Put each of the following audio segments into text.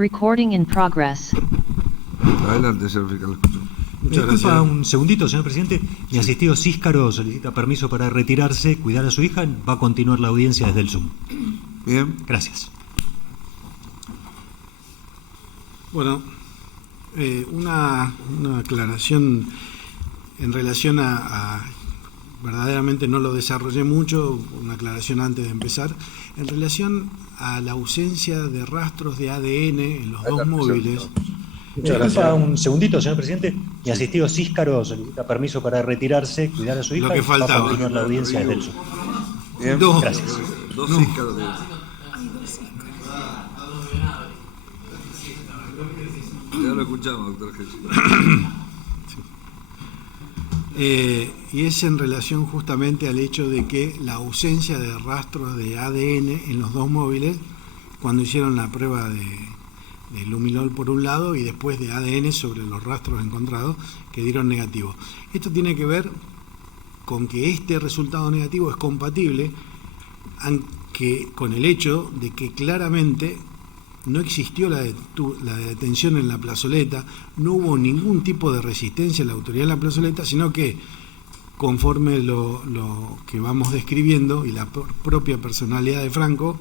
Recording in progress. Adelante, señor fiscal. Muchas gracias. Un segundito, señor presidente. Mi asistido Císcaro solicita permiso para retirarse, cuidar a su hija. Va a continuar la audiencia desde el Zoom. Bien. Gracias. Bueno, una aclaración en relación a verdaderamente no lo desarrollé mucho, una aclaración antes de empezar, en relación a la ausencia de rastros de ADN en los dos móviles. Disculpa un segundito, señor presidente. Mi asistido Císcaro solicita permiso para retirarse, cuidar a su hija. Lo que faltaba. Va a continuar la audiencia desde el Zoom. Bien. Gracias. Dos Císcaros. Ya lo escuchamos, doctor Jesús. Y es en relación justamente al hecho de que la ausencia de rastros de ADN en los dos móviles, cuando hicieron la prueba de luminol por un lado y después de ADN sobre los rastros encontrados, que dieron negativo. Esto tiene que ver con que este resultado negativo es compatible con el hecho de que claramente no existió la detención en la plazoleta, no hubo ningún tipo de resistencia a la autoridad en la plazoleta, sino que conforme lo que vamos describiendo y la propia personalidad de Franco,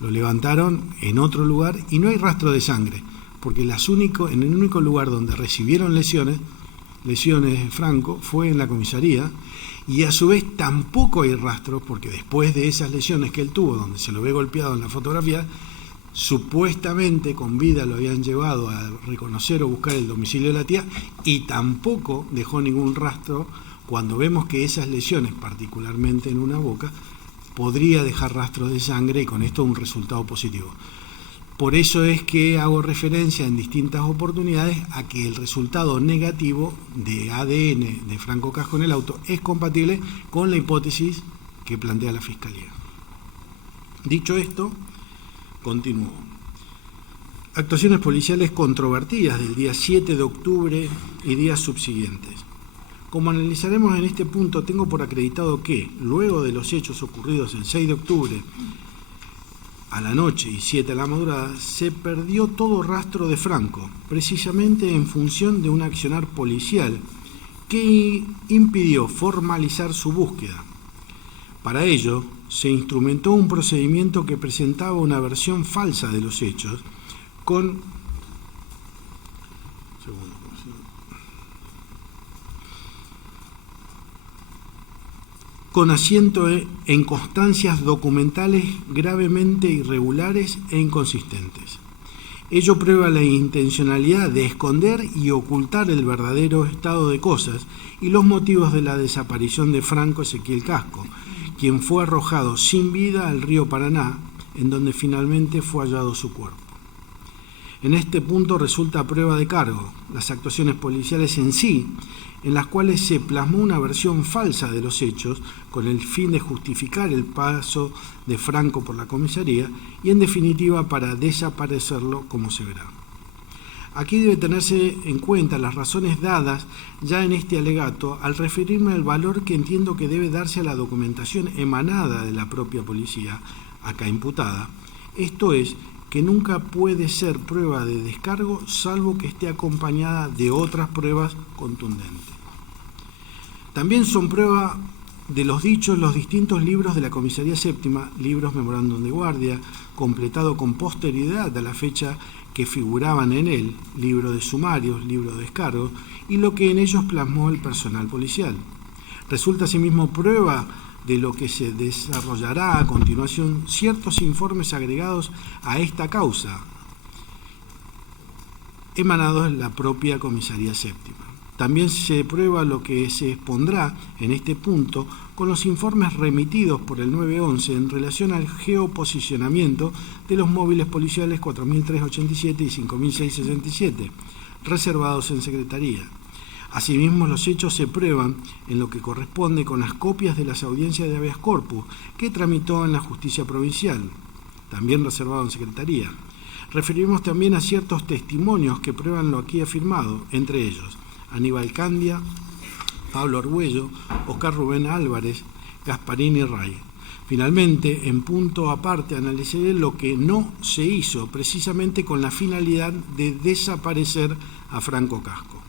lo levantaron en otro lugar y no hay rastro de sangre, porque en el único lugar donde recibieron lesiones de Franco fue en la comisaría, y a su vez tampoco hay rastros, porque después de esas lesiones que él tuvo, donde se lo ve golpeado en la fotografía, supuestamente con vida lo habían llevado a reconocer o buscar el domicilio de la tía, y tampoco dejó ningún rastro, cuando vemos que esas lesiones, particularmente en una boca, podría dejar rastros de sangre, y con esto un resultado positivo. Por eso es que hago referencia en distintas oportunidades a que el resultado negativo de ADN de Franco Casco en el auto es compatible con la hipótesis que plantea la Fiscalía. Dicho esto, continúo. Actuaciones policiales controvertidas del día 7 de octubre y días subsiguientes. Como analizaremos en este punto, tengo por acreditado que, luego de los hechos ocurridos el 6 de octubre a la noche y 7 a la madrugada, se perdió todo rastro de Franco, precisamente en función de un accionar policial que impidió formalizar su búsqueda. Para ello, se instrumentó un procedimiento que presentaba una versión falsa de los hechos, con asiento en constancias documentales gravemente irregulares e inconsistentes. Ello prueba la intencionalidad de esconder y ocultar el verdadero estado de cosas y los motivos de la desaparición de Franco Ezequiel Casco, quien fue arrojado sin vida al río Paraná, en donde finalmente fue hallado su cuerpo. En este punto resulta prueba de cargo las actuaciones policiales en sí, en las cuales se plasmó una versión falsa de los hechos con el fin de justificar el paso de Franco por la comisaría y, en definitiva, para desaparecerlo, como se verá. Aquí debe tenerse en cuenta las razones dadas ya en este alegato al referirme al valor que entiendo que debe darse a la documentación emanada de la propia policía, acá imputada, esto es, que nunca puede ser prueba de descargo salvo que esté acompañada de otras pruebas contundentes. También son prueba de los dichos los distintos libros de la Comisaría Séptima, libros memorándum de guardia, completado con posterioridad a la fecha que figuraban en él, libro de sumarios, libro de descargos, y lo que en ellos plasmó el personal policial. Resulta asimismo prueba de lo que se desarrollará a continuación ciertos informes agregados a esta causa, emanados de la propia Comisaría Séptima. También se prueba lo que se expondrá en este punto con los informes remitidos por el 911 en relación al geoposicionamiento de los móviles policiales 4.387 y 5.667, reservados en Secretaría. Asimismo, los hechos se prueban en lo que corresponde con las copias de las audiencias de habeas corpus que tramitó en la Justicia Provincial, también reservado en Secretaría. Referimos también a ciertos testimonios que prueban lo aquí afirmado, entre ellos Aníbal Candia, Pablo Argüello, Oscar Rubén Álvarez, Gasparini Ray. Finalmente, en punto aparte, analizaré lo que no se hizo precisamente con la finalidad de desaparecer a Franco Casco.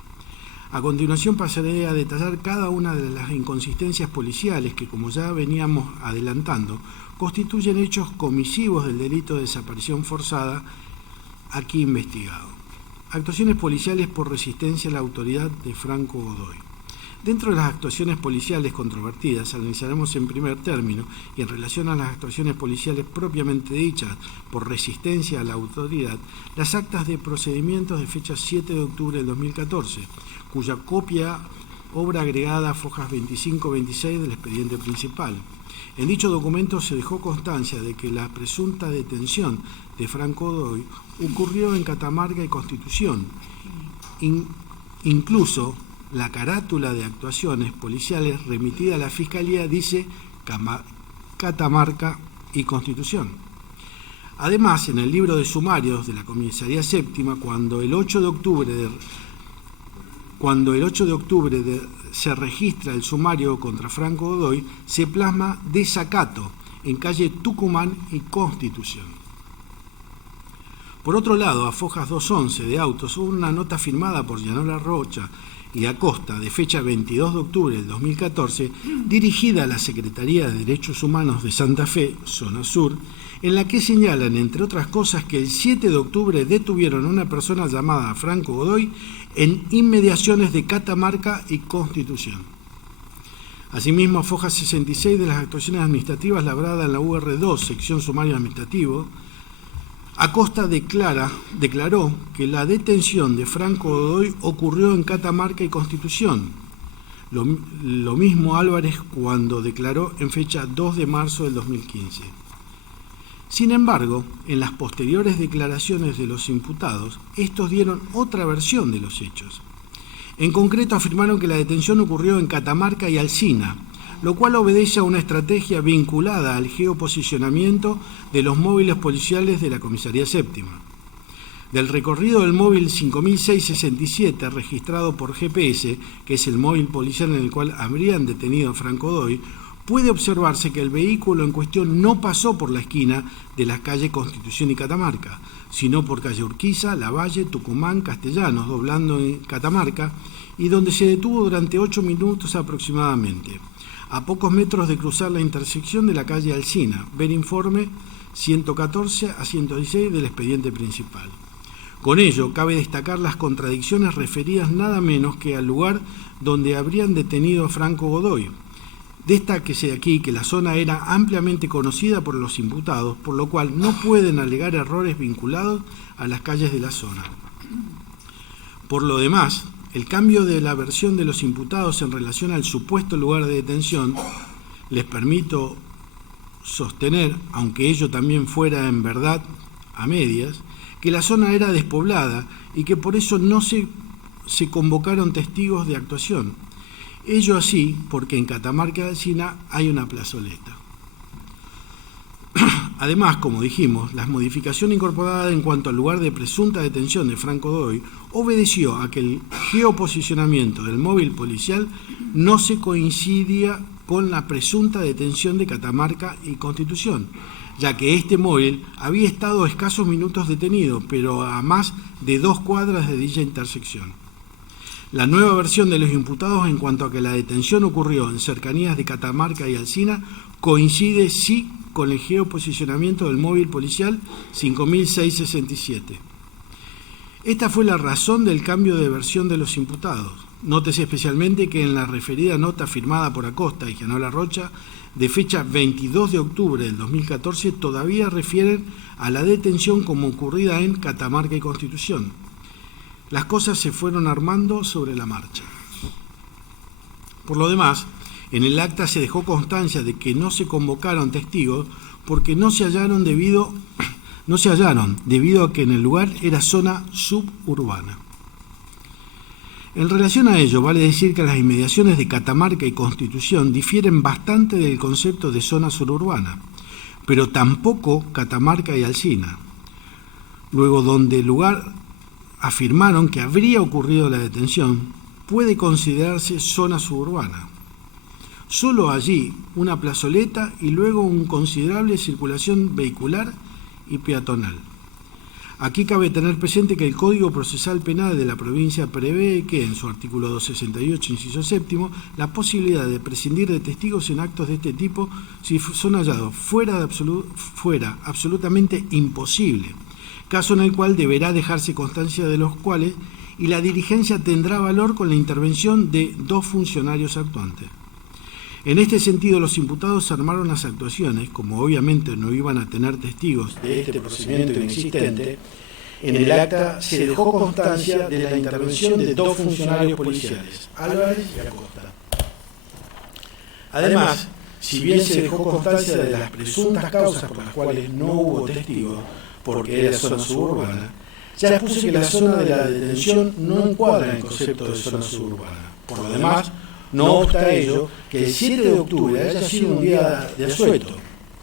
A continuación pasaré a detallar cada una de las inconsistencias policiales que, como ya veníamos adelantando, constituyen hechos comisivos del delito de desaparición forzada aquí investigado. Actuaciones policiales por resistencia a la autoridad de Franco Godoy. Dentro de las actuaciones policiales controvertidas, analizaremos en primer término, y en relación a las actuaciones policiales propiamente dichas por resistencia a la autoridad, las actas de procedimientos de fecha 7 de octubre del 2014, cuya copia obra agregada a fojas 25-26 del expediente principal. En dicho documento se dejó constancia de que la presunta detención de Franco Godoy ocurrió en Catamarca y Constitución. Incluso la carátula de actuaciones policiales remitida a la Fiscalía dice Catamarca y Constitución. Además, en el libro de sumarios de la Comisaría Séptima, cuando el 8 de octubre se registra el sumario contra Franco Godoy, se plasma desacato en calle Tucumán y Constitución. Por otro lado, a fojas 211 de autos hubo una nota firmada por Gianola Rocha y Acosta de fecha 22 de octubre del 2014, dirigida a la Secretaría de Derechos Humanos de Santa Fe, zona sur, en la que señalan, entre otras cosas, que el 7 de octubre detuvieron a una persona llamada Franco Godoy en inmediaciones de Catamarca y Constitución. Asimismo, a foja 66 de las actuaciones administrativas labradas en la UR2, sección sumario administrativo, Acosta declaró que la detención de Franco Godoy ocurrió en Catamarca y Constitución. Lo mismo Álvarez cuando declaró en fecha 2 de marzo del 2015. Sin embargo, en las posteriores declaraciones de los imputados, estos dieron otra versión de los hechos. En concreto, afirmaron que la detención ocurrió en Catamarca y Alsina, lo cual obedece a una estrategia vinculada al geoposicionamiento de los móviles policiales de la Comisaría Séptima. Del recorrido del móvil 5667 registrado por GPS, que es el móvil policial en el cual habrían detenido a Franco Godoy, puede observarse que el vehículo en cuestión no pasó por la esquina de las calles Constitución y Catamarca, sino por calle Urquiza, Lavalle, Tucumán, Castellanos, doblando en Catamarca, y donde se detuvo durante 8 minutos aproximadamente, a pocos metros de cruzar la intersección de la calle Alsina. Ver informe 114 a 116 del expediente principal. Con ello, cabe destacar las contradicciones referidas nada menos que al lugar donde habrían detenido a Franco Godoy. Destáquese aquí que la zona era ampliamente conocida por los imputados, por lo cual no pueden alegar errores vinculados a las calles de la zona. Por lo demás, el cambio de la versión de los imputados en relación al supuesto lugar de detención, les permito sostener, aunque ello también fuera en verdad a medias, que la zona era despoblada y que por eso no se convocaron testigos de actuación. Ello así porque en Catamarca y Alsina hay una plazoleta. Además, como dijimos, la modificación incorporada en cuanto al lugar de presunta detención de Franco Godoy obedeció a que el geoposicionamiento del móvil policial no se coincidía con la presunta detención de Catamarca y Constitución, ya que este móvil había estado escasos minutos detenido, pero a más de 2 cuadras de dicha intersección. La nueva versión de los imputados en cuanto a que la detención ocurrió en cercanías de Catamarca y Alsina coincide sí con el geoposicionamiento del móvil policial 5667. Esta fue la razón del cambio de versión de los imputados. Nótese especialmente que en la referida nota firmada por Acosta y Gianola Rocha, de fecha 22 de octubre del 2014, todavía refieren a la detención como ocurrida en Catamarca y Constitución. Las cosas se fueron armando sobre la marcha. Por lo demás, en el acta se dejó constancia de que no se convocaron testigos porque no se hallaron debido a que en el lugar era zona suburbana. En relación a ello, vale decir que las inmediaciones de Catamarca y Constitución difieren bastante del concepto de zona suburbana, pero tampoco Catamarca y Alsina. Luego, donde el lugar afirmaron que habría ocurrido la detención, puede considerarse zona suburbana. Solo allí una plazoleta y luego una considerable circulación vehicular y peatonal. Aquí cabe tener presente que el Código Procesal Penal de la provincia prevé que, en su artículo 268, inciso séptimo, la posibilidad de prescindir de testigos en actos de este tipo, si son hallados, fuera absolutamente imposible, caso en el cual deberá dejarse constancia de los cuales, y la diligencia tendrá valor con la intervención de dos funcionarios actuantes. En este sentido, los imputados armaron las actuaciones, como obviamente no iban a tener testigos de este procedimiento inexistente. En el acta se dejó constancia de la intervención de dos funcionarios policiales, Álvarez y Acosta. Además, si bien se dejó constancia de las presuntas causas por las cuales no hubo testigos, porque era zona suburbana, ya expuse que la zona de la detención no encuadra en el concepto de zona suburbana. Por lo demás, no obsta ello que el 7 de octubre haya sido un día de asueto.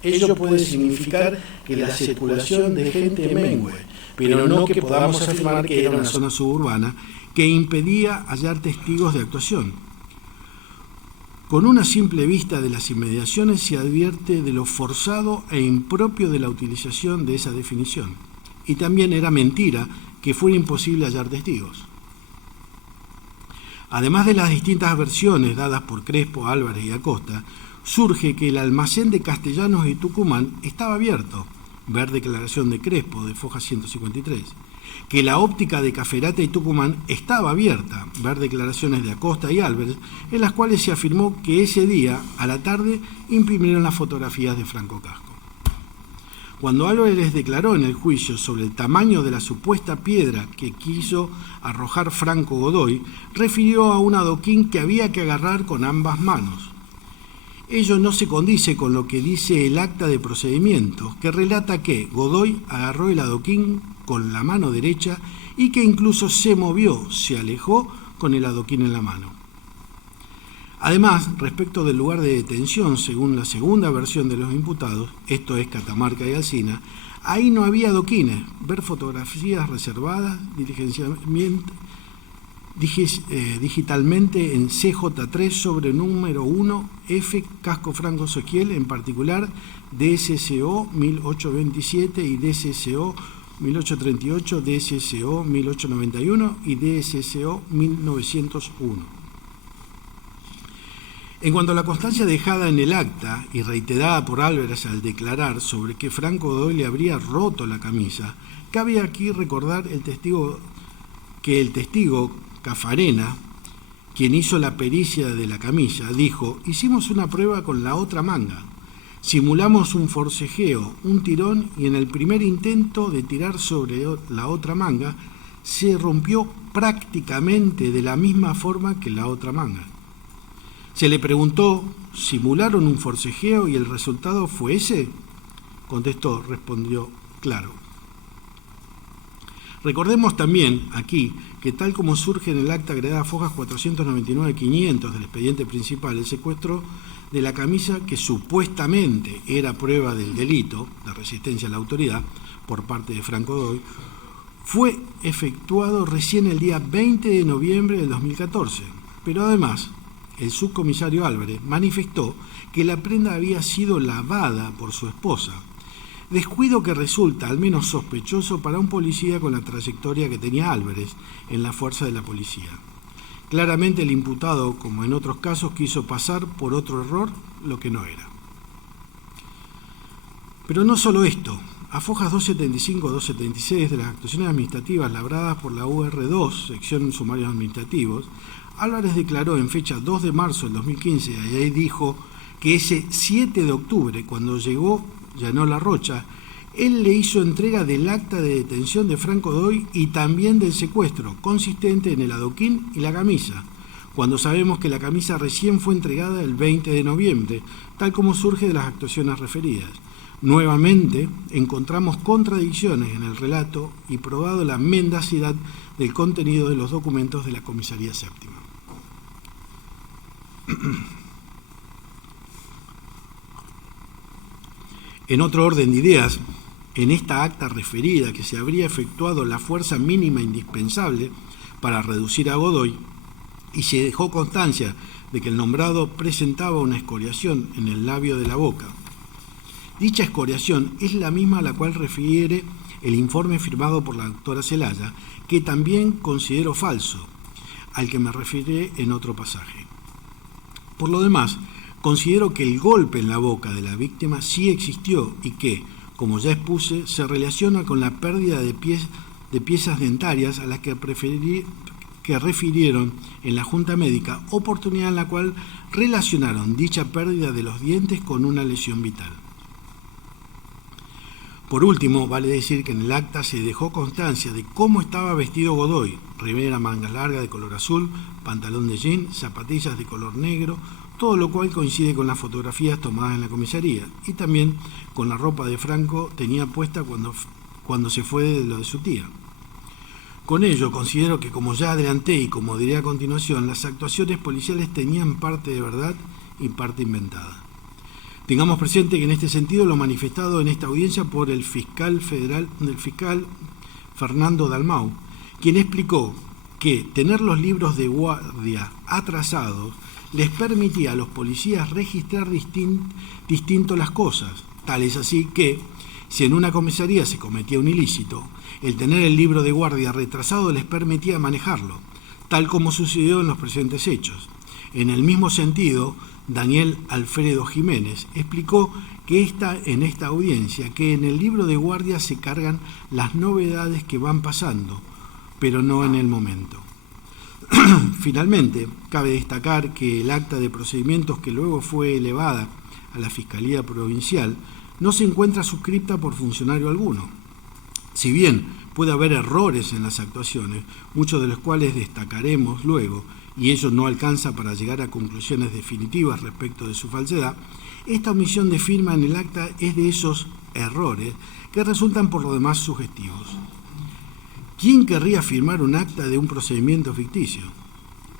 Ello puede significar que la circulación de gente mengue, pero no que podamos afirmar que era una zona suburbana que impedía hallar testigos de actuación. Con una simple vista de las inmediaciones se advierte de lo forzado e impropio de la utilización de esa definición. Y también era mentira que fuera imposible hallar testigos. Además de las distintas versiones dadas por Crespo, Álvarez y Acosta, surge que el almacén de Castellanos y Tucumán estaba abierto, ver declaración de Crespo, de foja 153, que la óptica de Caferata y Tucumán estaba abierta, ver declaraciones de Acosta y Álvarez, en las cuales se afirmó que ese día, a la tarde, imprimieron las fotografías de Franco Casco. Cuando Álvarez les declaró en el juicio sobre el tamaño de la supuesta piedra que quiso arrojar Franco Godoy, refirió a un adoquín que había que agarrar con ambas manos. Ello no se condice con lo que dice el acta de procedimiento, que relata que Godoy agarró el adoquín con la mano derecha y que incluso se movió, se alejó con el adoquín en la mano. Además, respecto del lugar de detención, según la segunda versión de los imputados, esto es Catamarca y Alsina, ahí no había adoquines, ver fotografías reservadas digitalmente en CJ3 sobre número 1 F Casco Franco Soquiel, en particular DSCO 1827 y DSCO 1838, DSCO 1891 y DSCO 1901. En cuanto a la constancia dejada en el acta y reiterada por Álvarez al declarar sobre que Franco Godoy le habría roto la camisa, cabe aquí recordar el testigo Cafarena, quien hizo la pericia de la camisa, dijo: hicimos una prueba con la otra manga, simulamos un forcejeo, un tirón, y en el primer intento de tirar sobre la otra manga se rompió prácticamente de la misma forma que la otra manga. Se le preguntó, ¿simularon un forcejeo y el resultado fue ese? Contestó, respondió, claro. Recordemos también aquí que, tal como surge en el acta agregada a fojas 499-500 del expediente principal, el secuestro de la camisa, que supuestamente era prueba del delito de resistencia a la autoridad por parte de Franco Godoy, fue efectuado recién el día 20 de noviembre del 2014. Pero además, el subcomisario Álvarez manifestó que la prenda había sido lavada por su esposa, descuido que resulta al menos sospechoso para un policía con la trayectoria que tenía Álvarez en la fuerza de la policía. Claramente el imputado, como en otros casos, quiso pasar por otro error lo que no era. Pero no solo esto. A fojas 275-276 de las actuaciones administrativas labradas por la UR2, sección sumarios administrativos, Álvarez declaró en fecha 2 de marzo del 2015, y ahí dijo que ese 7 de octubre, cuando llenó la Rocha, él le hizo entrega del acta de detención de Franco Godoy y también del secuestro, consistente en el adoquín y la camisa, cuando sabemos que la camisa recién fue entregada el 20 de noviembre, tal como surge de las actuaciones referidas. Nuevamente encontramos contradicciones en el relato y probado la mendacidad del contenido de los documentos de la Comisaría Séptima. En otro orden de ideas, en esta acta referida que se habría efectuado la fuerza mínima indispensable para reducir a Godoy, y se dejó constancia de que el nombrado presentaba una escoriación en el labio de la boca. Dicha escoriación es la misma a la cual refiere el informe firmado por la doctora Celaya, que también considero falso, al que me referiré en otro pasaje. Por lo demás, considero que el golpe en la boca de la víctima sí existió y que, como ya expuse, se relaciona con la pérdida de piezas dentarias a las que refirieron en la Junta Médica, oportunidad en la cual relacionaron dicha pérdida de los dientes con una lesión vital. Por último, vale decir que en el acta se dejó constancia de cómo estaba vestido Godoy: remera manga larga de color azul, pantalón de jean, zapatillas de color negro, todo lo cual coincide con las fotografías tomadas en la comisaría, y también con la ropa de Franco tenía puesta cuando se fue de lo de su tía. Con ello, considero que, como ya adelanté y como diré a continuación, las actuaciones policiales tenían parte de verdad y parte inventada. Tengamos presente que en este sentido lo manifestado en esta audiencia por el fiscal Fernando Dalmau, quien explicó que tener los libros de guardia atrasados les permitía a los policías registrar distinto las cosas. Tal es así que, si en una comisaría se cometía un ilícito, el tener el libro de guardia retrasado les permitía manejarlo, tal como sucedió en los presentes hechos. En el mismo sentido, Daniel Alfredo Jiménez explicó que en esta audiencia que en el libro de guardia se cargan las novedades que van pasando, pero no en el momento. Finalmente, cabe destacar que el acta de procedimientos que luego fue elevada a la Fiscalía Provincial no se encuentra suscripta por funcionario alguno. Si bien puede haber errores en las actuaciones, muchos de los cuales destacaremos luego, y ello no alcanza para llegar a conclusiones definitivas respecto de su falsedad, esta omisión de firma en el acta es de esos errores que resultan por lo demás sugestivos. ¿Quién querría firmar un acta de un procedimiento ficticio?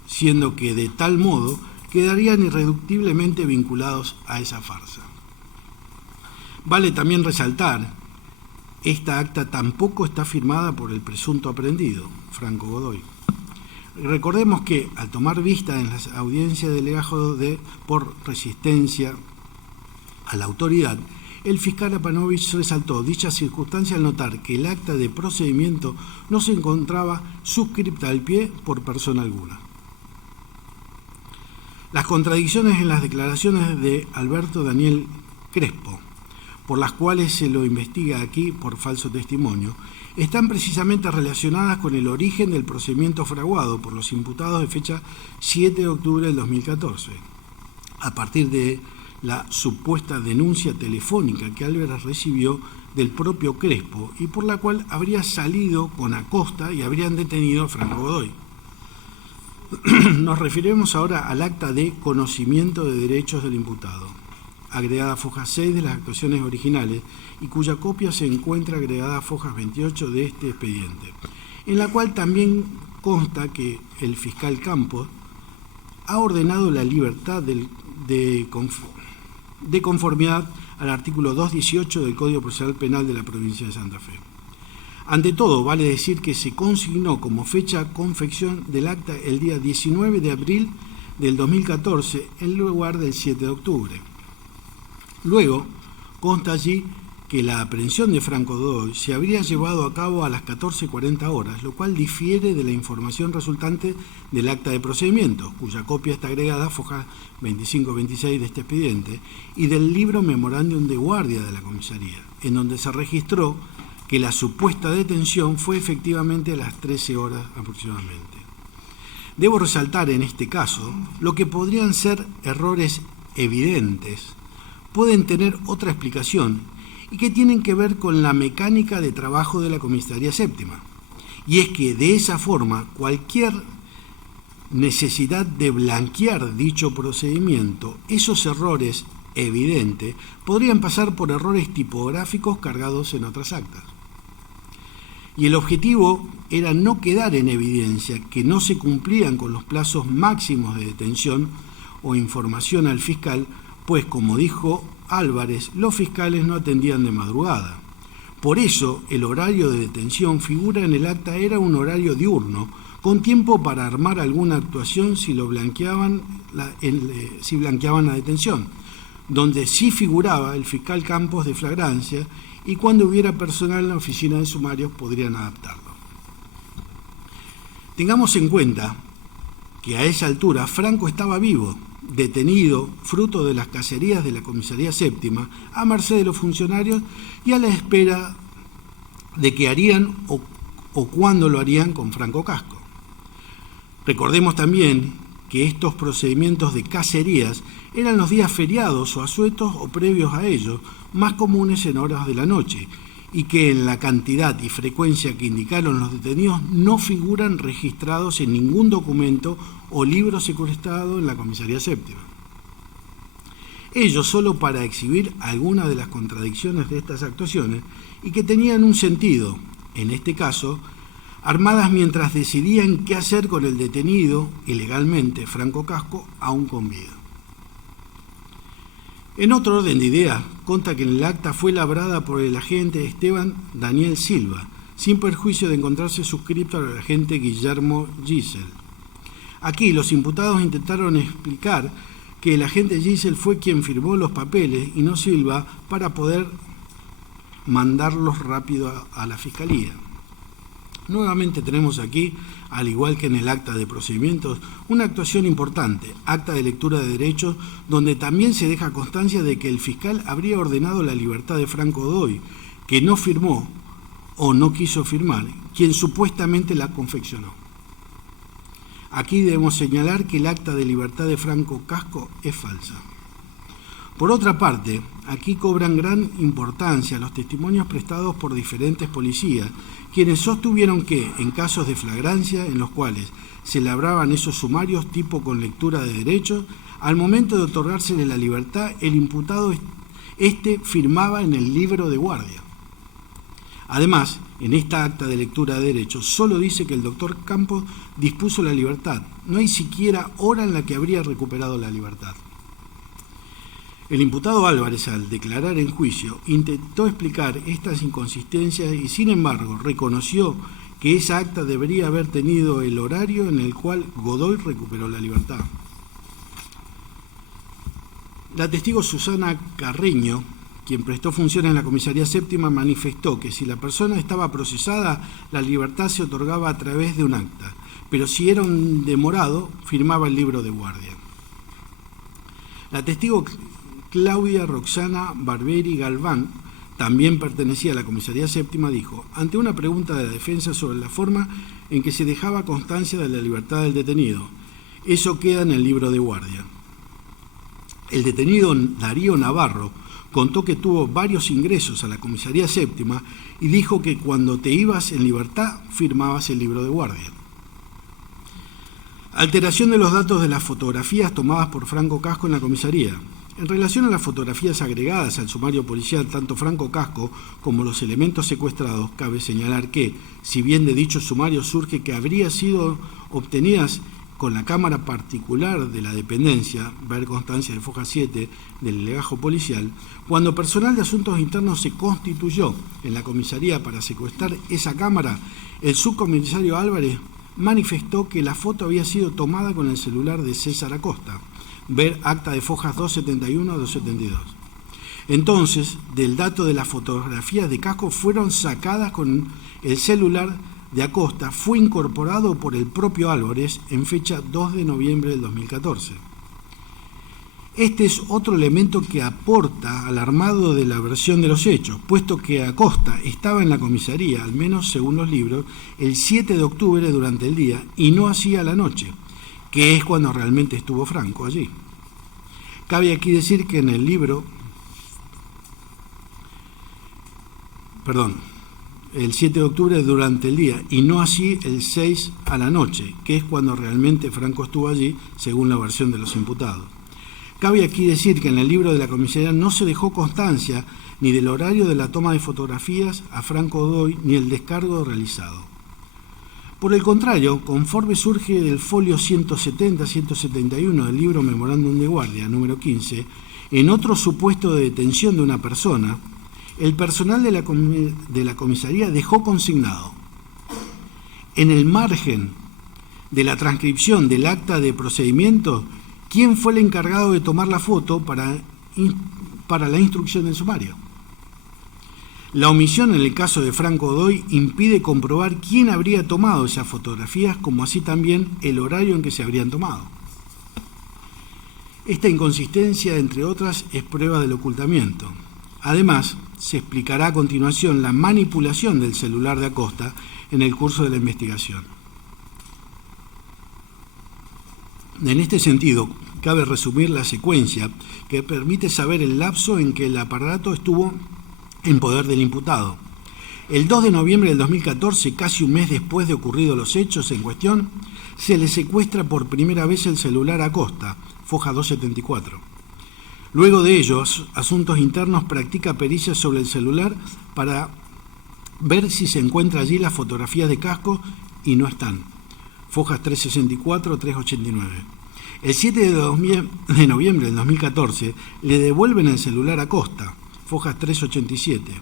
Siendo que de tal modo quedarían irreductiblemente vinculados a esa farsa. Vale también resaltar, esta acta tampoco está firmada por el presunto aprehendido, Franco Godoy. Recordemos que, al tomar vista en las audiencias de legajo por resistencia a la autoridad, el fiscal Apanovich resaltó dicha circunstancia al notar que el acta de procedimiento no se encontraba suscripta al pie por persona alguna. Las contradicciones en las declaraciones de Alberto Daniel Crespo, por las cuales se lo investiga aquí por falso testimonio, están precisamente relacionadas con el origen del procedimiento fraguado por los imputados de fecha 7 de octubre del 2014, a partir de la supuesta denuncia telefónica que Álvarez recibió del propio Crespo y por la cual habría salido con Acosta y habrían detenido a Franco Godoy. Nos referimos ahora al acta de conocimiento de derechos del imputado, agregada a foja 6 de las actuaciones originales y cuya copia se encuentra agregada a fojas 28 de este expediente, en la cual también consta que el fiscal Campos ha ordenado la libertad de conformidad al artículo 218 del Código Procesal Penal de la provincia de Santa Fe. Ante todo, vale decir que se consignó como fecha confección del acta el día 19 de abril del 2014 en lugar del 7 de octubre. Luego, consta allí que la aprehensión de Franco Godoy se habría llevado a cabo a las 14:40 horas, lo cual difiere de la información resultante del acta de procedimiento, cuya copia está agregada a fojas 25-26 de este expediente, y del libro Memorándum de Guardia de la Comisaría, en donde se registró que la supuesta detención fue efectivamente a las 13 horas aproximadamente. Debo resaltar en este caso lo que podrían ser errores evidentes, pueden tener otra explicación y que tienen que ver con la mecánica de trabajo de la Comisaría Séptima. Y es que de esa forma cualquier necesidad de blanquear dicho procedimiento, esos errores evidentes podrían pasar por errores tipográficos cargados en otras actas. Y el objetivo era no quedar en evidencia que no se cumplían con los plazos máximos de detención o información al fiscal, pues como dijo Álvarez, los fiscales no atendían de madrugada. Por eso el horario de detención figura en el acta era un horario diurno, con tiempo para armar alguna actuación si blanqueaban la detención, donde sí figuraba el fiscal Campos de flagrancia, y cuando hubiera personal en la oficina de sumarios podrían adaptarlo. Tengamos en cuenta que a esa altura Franco estaba vivo, detenido, fruto de las cacerías de la Comisaría Séptima, a merced de los funcionarios y a la espera de qué harían o cuándo lo harían con Franco Casco. Recordemos también que estos procedimientos de cacerías eran los días feriados o asuetos o previos a ellos, más comunes en horas de la noche, y que en la cantidad y frecuencia que indicaron los detenidos no figuran registrados en ningún documento o libro secuestrado en la Comisaría Séptima. Ello solo para exhibir algunas de las contradicciones de estas actuaciones y que tenían un sentido, en este caso, armadas mientras decidían qué hacer con el detenido ilegalmente Franco Casco aún con vida. En otro orden de ideas, consta que en el acta fue labrada por el agente Esteban Daniel Silva, sin perjuicio de encontrarse suscrito al agente Guillermo Gisel. Aquí los imputados intentaron explicar que el agente Gisel fue quien firmó los papeles y no Silva, para poder mandarlos rápido a la Fiscalía. Nuevamente tenemos aquí, al igual que en el acta de procedimientos, una actuación importante, acta de lectura de derechos, donde también se deja constancia de que el fiscal habría ordenado la libertad de Franco Godoy, que no firmó o no quiso firmar, quien supuestamente la confeccionó. Aquí debemos señalar que el acta de libertad de Franco Casco es falsa. Por otra parte, aquí cobran gran importancia los testimonios prestados por diferentes policías, quienes sostuvieron que, en casos de flagrancia en los cuales se labraban esos sumarios tipo con lectura de derechos, al momento de otorgársele la libertad, el imputado firmaba en el libro de guardia. Además, en esta acta de lectura de derechos solo dice que el doctor Campos dispuso la libertad. No hay siquiera hora en la que habría recuperado la libertad. El imputado Álvarez, al declarar en juicio, intentó explicar estas inconsistencias y, sin embargo, reconoció que esa acta debería haber tenido el horario en el cual Godoy recuperó la libertad. La testigo Susana Carreño, quien prestó función en la Comisaría Séptima, manifestó que si la persona estaba procesada, la libertad se otorgaba a través de un acta, pero si era un demorado, firmaba el libro de guardia. La testigo Claudia Roxana Barberi Galván, también pertenecía a la Comisaría Séptima, dijo, ante una pregunta de la defensa sobre la forma en que se dejaba constancia de la libertad del detenido, eso queda en el libro de guardia. El detenido Darío Navarro contó que tuvo varios ingresos a la Comisaría Séptima y dijo que cuando te ibas en libertad firmabas el libro de guardia. Alteración de los datos de las fotografías tomadas por Franco Casco en la comisaría. En relación a las fotografías agregadas al sumario policial, tanto Franco Casco como los elementos secuestrados, cabe señalar que, si bien de dicho sumario surge que habría sido obtenidas con la cámara particular de la dependencia, ver constancia de foja 7 del legajo policial, cuando personal de asuntos internos se constituyó en la comisaría para secuestrar esa cámara, el subcomisario Álvarez manifestó que la foto había sido tomada con el celular de César Acosta, ver acta de fojas 271 a 272. Entonces, del dato de las fotografías de Casco fueron sacadas con el celular de Acosta, fue incorporado por el propio Álvarez en fecha 2 de noviembre del 2014. Este es otro elemento que aporta al armado de la versión de los hechos, puesto que Acosta estaba en la comisaría, al menos según los libros, el 7 de octubre durante el día y no hacía la noche, que es cuando realmente estuvo Franco allí. Cabe aquí decir que en el libro, el 7 de octubre durante el día y no así el 6 a la noche, que es cuando realmente Franco estuvo allí, según la versión de los imputados. Cabe aquí decir que en el libro de la comisaría no se dejó constancia ni del horario de la toma de fotografías a Franco Godoy ni el descargo realizado. Por el contrario, conforme surge del folio 170-171 del libro Memorándum de Guardia, número 15, en otro supuesto de detención de una persona, el personal de la comisaría dejó consignado en el margen de la transcripción del acta de procedimiento quién fue el encargado de tomar la foto para la instrucción del sumario. La omisión en el caso de Franco Godoy impide comprobar quién habría tomado esas fotografías, como así también el horario en que se habrían tomado. Esta inconsistencia, entre otras, es prueba del ocultamiento. Además, se explicará a continuación la manipulación del celular de Acosta en el curso de la investigación. En este sentido, cabe resumir la secuencia que permite saber el lapso en que el aparato estuvo en poder del imputado. El 2 de noviembre del 2014, casi un mes después de ocurridos los hechos en cuestión, se le secuestra por primera vez el celular a Acosta, foja 274. Luego de ellos, Asuntos Internos practica pericias sobre el celular para ver si se encuentra allí las fotografías de Casco y no están, fojas 364, 389. El 7 de noviembre del 2014 le devuelven el celular a Acosta, fojas 387.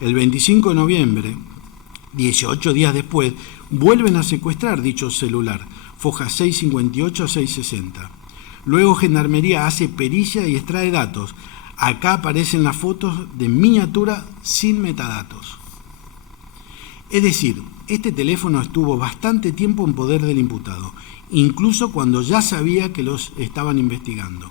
El 25 de noviembre, 18 días después, vuelven a secuestrar dicho celular, fojas 658 a 660. Luego Gendarmería hace pericia y extrae datos. Acá aparecen las fotos de miniatura sin metadatos. Es decir, este teléfono estuvo bastante tiempo en poder del imputado, incluso cuando ya sabía que los estaban investigando.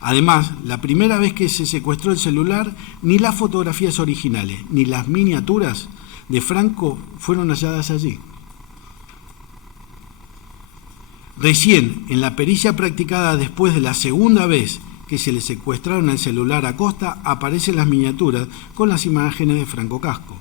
Además, la primera vez que se secuestró el celular, ni las fotografías originales ni las miniaturas de Franco fueron halladas allí. Recién, en la pericia practicada después de la segunda vez que se le secuestraron el celular a Acosta, aparecen las miniaturas con las imágenes de Franco Casco.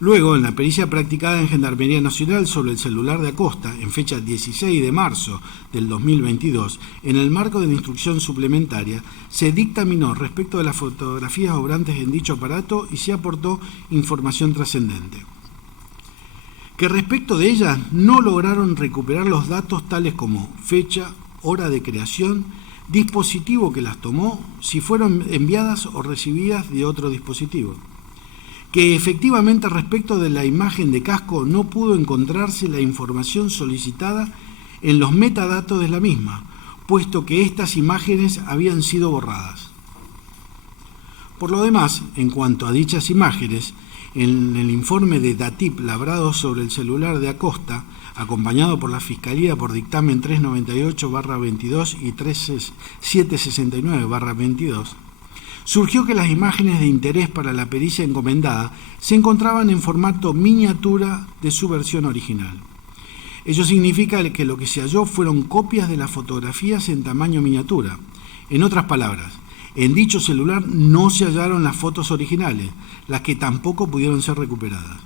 Luego, en la pericia practicada en Gendarmería Nacional sobre el celular de Acosta, en fecha 16 de marzo del 2022, en el marco de la instrucción suplementaria, se dictaminó respecto de las fotografías obrantes en dicho aparato y se aportó información trascendente. Que respecto de ellas no lograron recuperar los datos tales como fecha, hora de creación, dispositivo que las tomó, si fueron enviadas o recibidas de otro dispositivo. Que efectivamente respecto de la imagen de Casco no pudo encontrarse la información solicitada en los metadatos de la misma, puesto que estas imágenes habían sido borradas. Por lo demás, en cuanto a dichas imágenes, en el informe de DATIP labrado sobre el celular de Acosta, acompañado por la Fiscalía por dictamen 398/22 y 3769/22, surgió que las imágenes de interés para la pericia encomendada se encontraban en formato miniatura de su versión original. Ello significa que lo que se halló fueron copias de las fotografías en tamaño miniatura. En otras palabras, en dicho celular no se hallaron las fotos originales, las que tampoco pudieron ser recuperadas.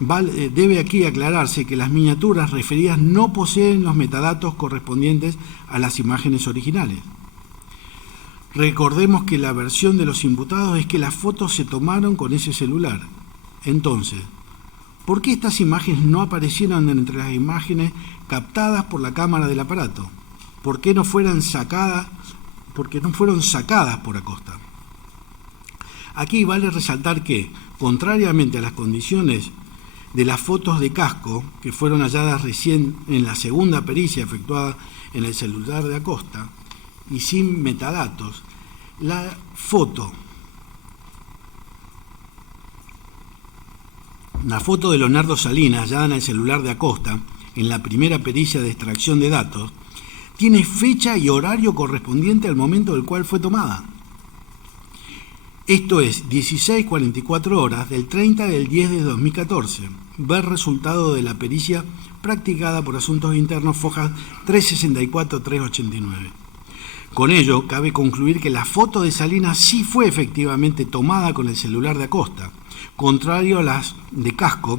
Debe aquí aclararse que las miniaturas referidas no poseen los metadatos correspondientes a las imágenes originales. Recordemos que la versión de los imputados es que las fotos se tomaron con ese celular. Entonces, ¿por qué estas imágenes no aparecieron entre las imágenes captadas por la cámara del aparato? ¿Por qué no fueron sacadas por Acosta? Aquí vale resaltar que, contrariamente a las condiciones de las fotos de Casco, que fueron halladas recién en la segunda pericia efectuada en el celular de Acosta, y sin metadatos, la foto de Leonardo Salinas, hallada en el celular de Acosta, en la primera pericia de extracción de datos, tiene fecha y horario correspondiente al momento del cual fue tomada. Esto es 16:44 horas del 30 del 10 de 2014, ver resultado de la pericia practicada por Asuntos Internos, fojas 364-389. Con ello, cabe concluir que la foto de Salinas sí fue efectivamente tomada con el celular de Acosta, contrario a las de Casco,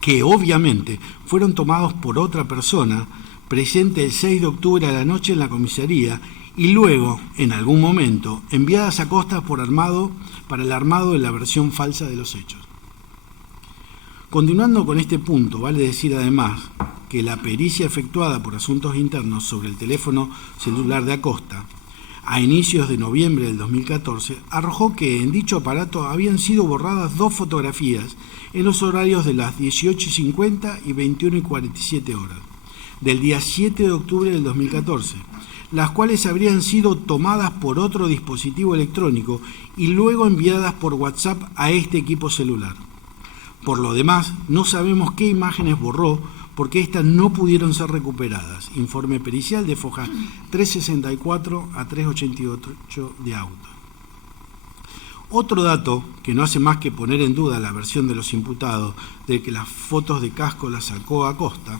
que obviamente fueron tomados por otra persona, presente el 6 de octubre a la noche en la comisaría y luego, en algún momento, enviadas a Acosta para el armado de la versión falsa de los hechos. Continuando con este punto, vale decir además que la pericia efectuada por Asuntos Internos sobre el teléfono celular de Acosta a inicios de noviembre del 2014, arrojó que en dicho aparato habían sido borradas 2 fotografías en los horarios de las 18:50 y 21:47 horas, del día 7 de octubre del 2014, las cuales habrían sido tomadas por otro dispositivo electrónico y luego enviadas por WhatsApp a este equipo celular. Por lo demás, no sabemos qué imágenes borró porque éstas no pudieron ser recuperadas. Informe pericial de fojas 364 a 388 de auto. Otro dato que no hace más que poner en duda la versión de los imputados de que las fotos de casco las sacó Acosta,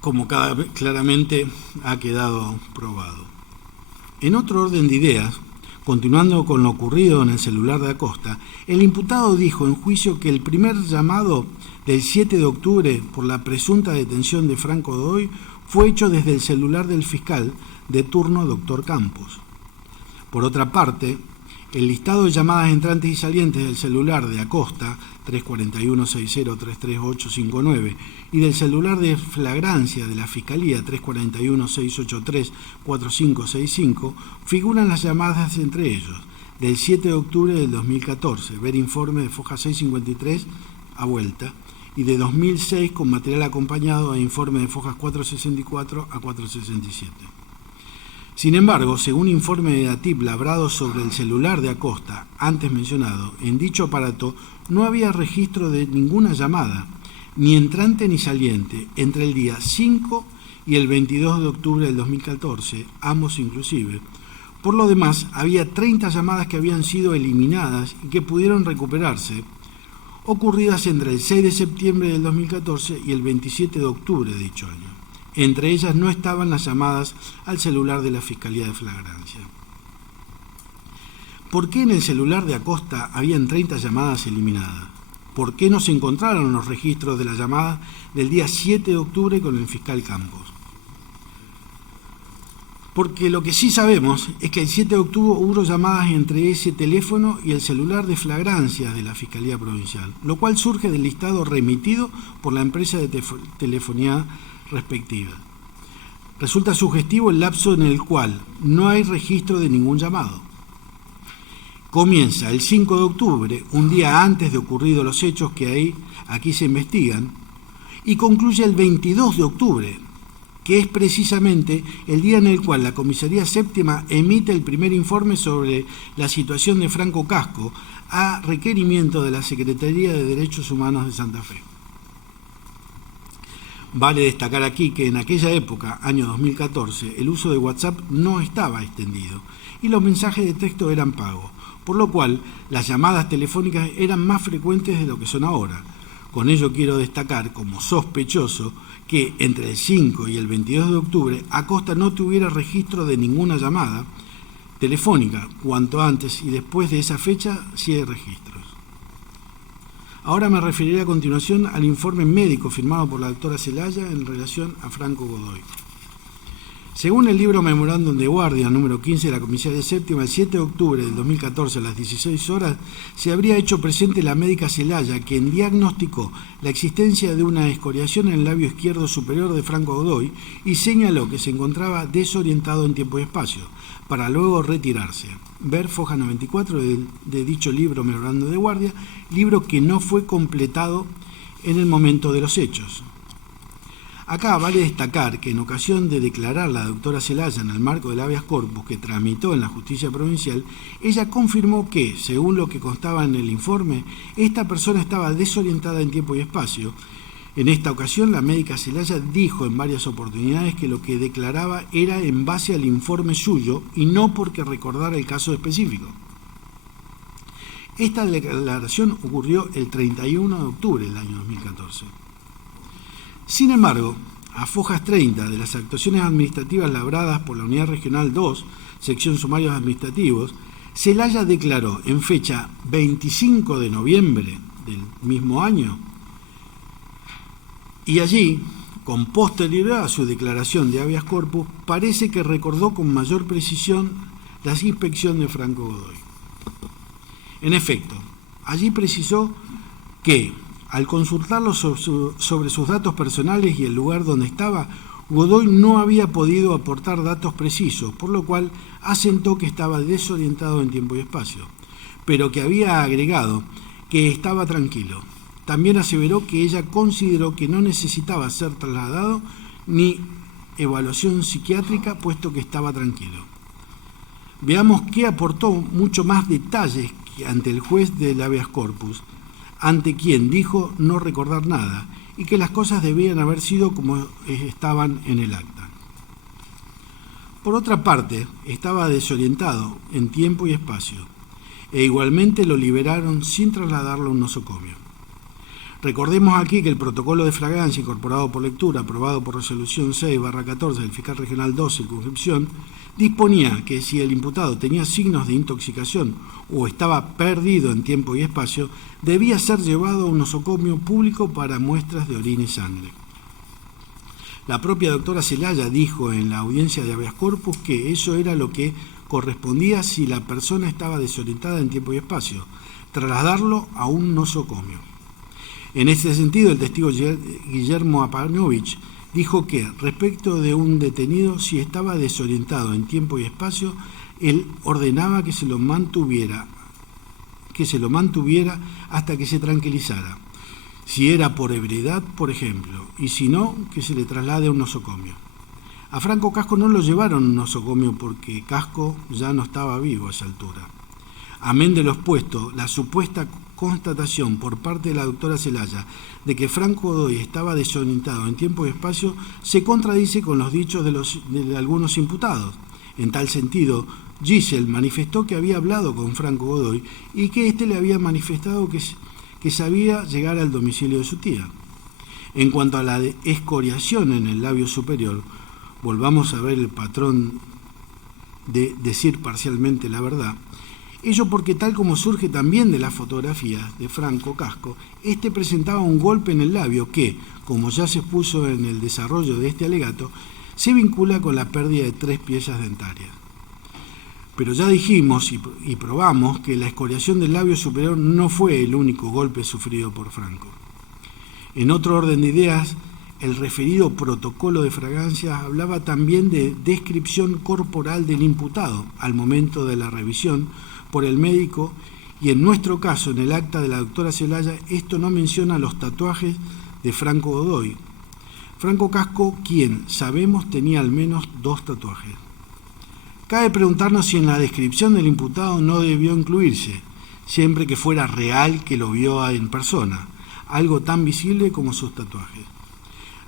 como claramente ha quedado probado. En otro orden de ideas, continuando con lo ocurrido en el celular de Acosta, el imputado dijo en juicio que el primer llamado del 7 de octubre por la presunta detención de Franco Godoy fue hecho desde el celular del fiscal de turno, doctor Campos. Por otra parte, el listado de llamadas entrantes y salientes del celular de Acosta, 341-60-33859, y del celular de flagrancia de la Fiscalía, 341-683-4565, figuran las llamadas entre ellos, del 7 de octubre del 2014, ver informe de foja 653 a vuelta, y de 2006 con material acompañado e informe de fojas 464 a 467. Sin embargo, según informe de DATIP labrado sobre el celular de Acosta, antes mencionado, en dicho aparato no había registro de ninguna llamada, ni entrante ni saliente, entre el día 5 y el 22 de octubre del 2014, ambos inclusive. Por lo demás, había 30 llamadas que habían sido eliminadas y que pudieron recuperarse, ocurridas entre el 6 de septiembre del 2014 y el 27 de octubre de dicho año. Entre ellas no estaban las llamadas al celular de la Fiscalía de Flagrancia. ¿Por qué en el celular de Acosta habían 30 llamadas eliminadas? ¿Por qué no se encontraron los registros de la llamada del día 7 de octubre con el fiscal Campos? Porque lo que sí sabemos es que el 7 de octubre hubo llamadas entre ese teléfono y el celular de flagrancia de la Fiscalía Provincial, lo cual surge del listado remitido por la empresa de telefonía respectiva. Resulta sugestivo el lapso en el cual no hay registro de ningún llamado. Comienza el 5 de octubre, un día antes de ocurridos los hechos que aquí se investigan, y concluye el 22 de octubre, que es precisamente el día en el cual la Comisaría Séptima emite el primer informe sobre la situación de Franco Casco a requerimiento de la Secretaría de Derechos Humanos de Santa Fe. Vale destacar aquí que en aquella época, año 2014, el uso de WhatsApp no estaba extendido y los mensajes de texto eran pagos, por lo cual las llamadas telefónicas eran más frecuentes de lo que son ahora. Con ello quiero destacar como sospechoso que entre el 5 y el 22 de octubre Acosta no tuviera registro de ninguna llamada telefónica, cuanto antes y después de esa fecha sí hay registros. Ahora me referiré a continuación al informe médico firmado por la doctora Celaya en relación a Franco Godoy. Según el libro Memorándum de Guardia número 15 de la Comisaría Séptima, el 7 de octubre del 2014 a las 16 horas se habría hecho presente la médica Celaya, quien diagnosticó la existencia de una escoriación en el labio izquierdo superior de Franco Godoy y señaló que se encontraba desorientado en tiempo y espacio, para luego retirarse. Ver foja 94 de dicho libro Memorándum de Guardia, libro que no fue completado en el momento de los hechos. Acá vale destacar que en ocasión de declarar la doctora Celaya en el marco del habeas corpus que tramitó en la justicia provincial, ella confirmó que, según lo que constaba en el informe, esta persona estaba desorientada en tiempo y espacio. En esta ocasión, la médica Celaya dijo en varias oportunidades que lo que declaraba era en base al informe suyo y no porque recordara el caso específico. Esta declaración ocurrió el 31 de octubre del año 2014. Sin embargo, a fojas 30 de las actuaciones administrativas labradas por la Unidad Regional 2, sección Sumarios Administrativos, Celaya declaró en fecha 25 de noviembre del mismo año, y allí, con posterioridad a su declaración de habeas corpus, parece que recordó con mayor precisión la inspección de Franco Godoy. En efecto, allí precisó que, al consultarlo sobre sus datos personales y el lugar donde estaba, Godoy no había podido aportar datos precisos, por lo cual asentó que estaba desorientado en tiempo y espacio, pero que había agregado que estaba tranquilo. También aseveró que ella consideró que no necesitaba ser trasladado ni evaluación psiquiátrica, puesto que estaba tranquilo. Veamos que aportó mucho más detalles que ante el juez del habeas corpus, ante quien dijo no recordar nada y que las cosas debían haber sido como estaban en el acta. Por otra parte, estaba desorientado en tiempo y espacio, e igualmente lo liberaron sin trasladarlo a un nosocomio. Recordemos aquí que el protocolo de flagrancia incorporado por lectura, aprobado por resolución 6/14 del fiscal regional 2, circunscripción, disponía que si el imputado tenía signos de intoxicación o estaba perdido en tiempo y espacio, debía ser llevado a un nosocomio público para muestras de orina y sangre. La propia doctora Celaya dijo en la audiencia de habeas corpus que eso era lo que correspondía si la persona estaba desorientada en tiempo y espacio, trasladarlo a un nosocomio. En ese sentido, el testigo Guillermo Apanovich dijo que, respecto de un detenido, si estaba desorientado en tiempo y espacio, él ordenaba que se lo mantuviera hasta que se tranquilizara, si era por ebriedad, por ejemplo, y si no, que se le traslade a un nosocomio. A Franco Casco no lo llevaron a un nosocomio porque Casco ya no estaba vivo a esa altura. Amén de lo expuesto, la supuesta constatación por parte de la doctora Celaya de que Franco Godoy estaba desorientado en tiempo y espacio se contradice con los dichos de algunos imputados. En tal sentido, Giselle manifestó que había hablado con Franco Godoy y que éste le había manifestado que sabía llegar al domicilio de su tía. En cuanto a la escoriación en el labio superior, volvamos a ver el patrón de decir parcialmente la verdad. Ello porque, tal como surge también de las fotografías de Franco Casco, este presentaba un golpe en el labio que, como ya se expuso en el desarrollo de este alegato, se vincula con la pérdida de 3 piezas dentarias. Pero ya dijimos y probamos que la escoriación del labio superior no fue el único golpe sufrido por Franco. En otro orden de ideas, el referido protocolo de flagrancia hablaba también de descripción corporal del imputado al momento de la revisión por el médico, y en nuestro caso, en el acta de la doctora Celaya, esto no menciona los tatuajes de Franco Godoy. Franco Casco, quien sabemos tenía al menos 2 tatuajes. Cabe preguntarnos si en la descripción del imputado no debió incluirse, siempre que fuera real que lo vio en persona, algo tan visible como sus tatuajes.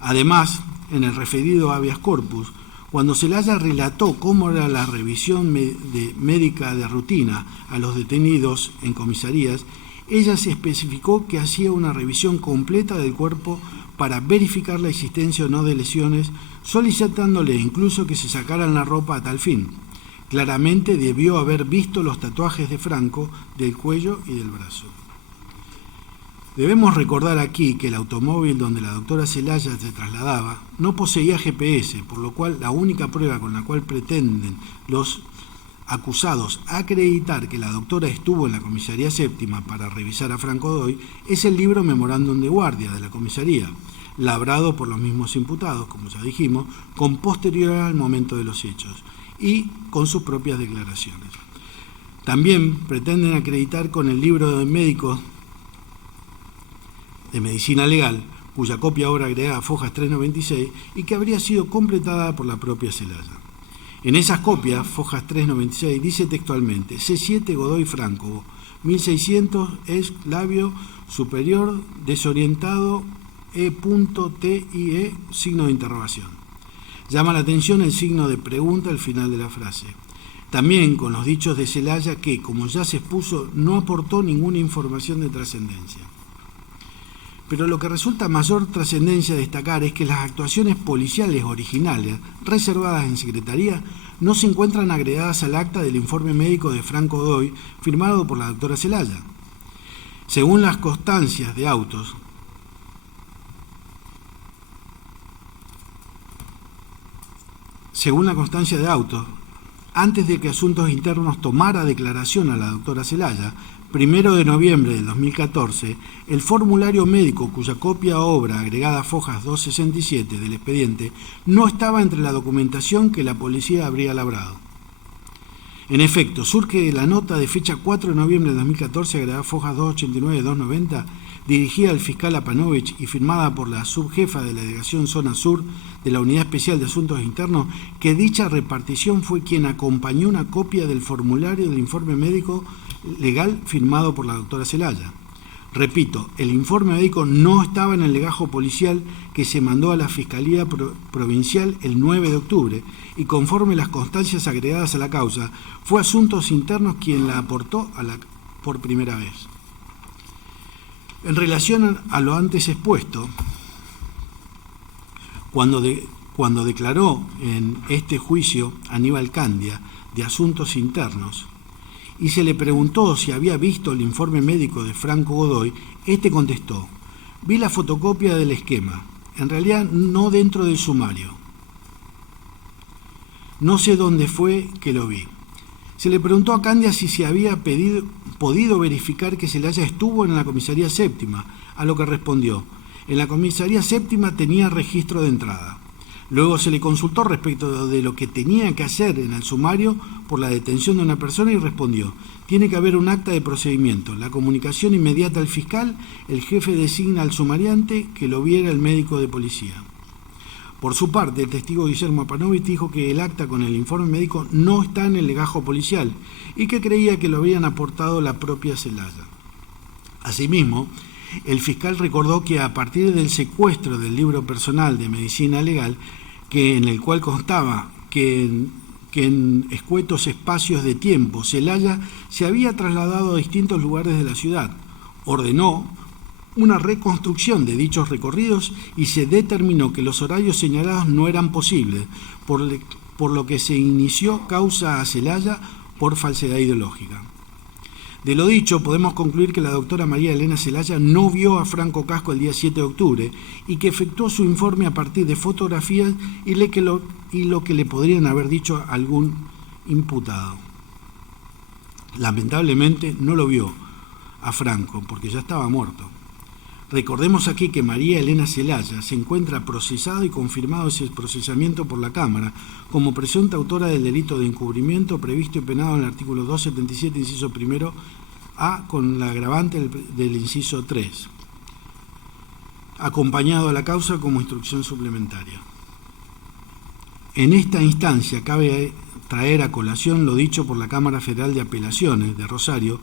Además, en el referido habeas corpus, cuando Celaya relató cómo era la revisión médica de rutina a los detenidos en comisarías, ella se especificó que hacía una revisión completa del cuerpo para verificar la existencia o no de lesiones, solicitándole incluso que se sacaran la ropa a tal fin. Claramente debió haber visto los tatuajes de Franco del cuello y del brazo. Debemos recordar aquí que el automóvil donde la doctora Celaya se trasladaba no poseía GPS, por lo cual la única prueba con la cual pretenden los acusados acreditar que la doctora estuvo en la comisaría séptima para revisar a Franco Godoy es el libro Memorándum de Guardia de la comisaría, labrado por los mismos imputados, como ya dijimos, con posterioridad al momento de los hechos y con sus propias declaraciones. También pretenden acreditar con el libro de médicos de medicina legal, cuya copia ahora agregada a Fojas 396 y que habría sido completada por la propia Celaya. En esas copias, Fojas 396, dice textualmente: C7 Godoy Franco, 1600 es labio superior desorientado E.TIE, signo de interrogación. Llama la atención el signo de pregunta al final de la frase. También con los dichos de Celaya que, como ya se expuso, no aportó ninguna información de trascendencia. Pero lo que resulta mayor trascendencia destacar es que las actuaciones policiales originales reservadas en Secretaría no se encuentran agregadas al acta del informe médico de Franco Godoy firmado por la doctora Celaya. Según las constancias de autos, antes de que Asuntos Internos tomara declaración a la doctora Celaya, 1 de noviembre del 2014, el formulario médico cuya copia obra agregada a Fojas 267 del expediente no estaba entre la documentación que la policía habría labrado. En efecto, surge de la nota de fecha 4 de noviembre de 2014, agregada a Fojas 289-290, dirigida al fiscal Apanovich y firmada por la subjefa de la Delegación Zona Sur de la Unidad Especial de Asuntos Internos, que dicha repartición fue quien acompañó una copia del formulario del informe médico legal firmado por la doctora Celaya. Repito, el informe médico no estaba en el legajo policial que se mandó a la Fiscalía Provincial el 9 de octubre y conforme las constancias agregadas a la causa, fue Asuntos Internos quien la aportó por primera vez. En relación a lo antes expuesto, cuando declaró en este juicio Aníbal Candia de Asuntos Internos y se le preguntó si había visto el informe médico de Franco Godoy, este contestó: vi la fotocopia del esquema, en realidad no dentro del sumario. No sé dónde fue que lo vi. Se le preguntó a Candia si se había podido verificar que Celaya estuvo en la comisaría séptima, a lo que respondió: en la comisaría séptima tenía registro de entrada. Luego se le consultó respecto de lo que tenía que hacer en el sumario por la detención de una persona y respondió: tiene que haber un acta de procedimiento, la comunicación inmediata al fiscal, el jefe designa al sumariante, que lo viera el médico de policía. Por su parte, el testigo Guillermo Apanovich dijo que el acta con el informe médico no está en el legajo policial y que creía que lo habían aportado la propia Celaya. Asimismo, el fiscal recordó que a partir del secuestro del libro personal de medicina legal, en el cual constaba que en escuetos espacios de tiempo Celaya se había trasladado a distintos lugares de la ciudad, ordenó una reconstrucción de dichos recorridos y se determinó que los horarios señalados no eran posibles, por lo que se inició causa a Celaya por falsedad ideológica. De lo dicho, podemos concluir que la doctora María Elena Celaya no vio a Franco Casco el día 7 de octubre y que efectuó su informe a partir de fotografías y lo que le podrían haber dicho a algún imputado. Lamentablemente no lo vio a Franco porque ya estaba muerto. Recordemos aquí que María Elena Celaya se encuentra procesada y confirmado ese procesamiento por la Cámara como presunta autora del delito de encubrimiento previsto y penado en el artículo 277, inciso primero A, con la agravante del inciso 3, acompañado a la causa como instrucción suplementaria. En esta instancia cabe traer a colación lo dicho por la Cámara Federal de Apelaciones de Rosario,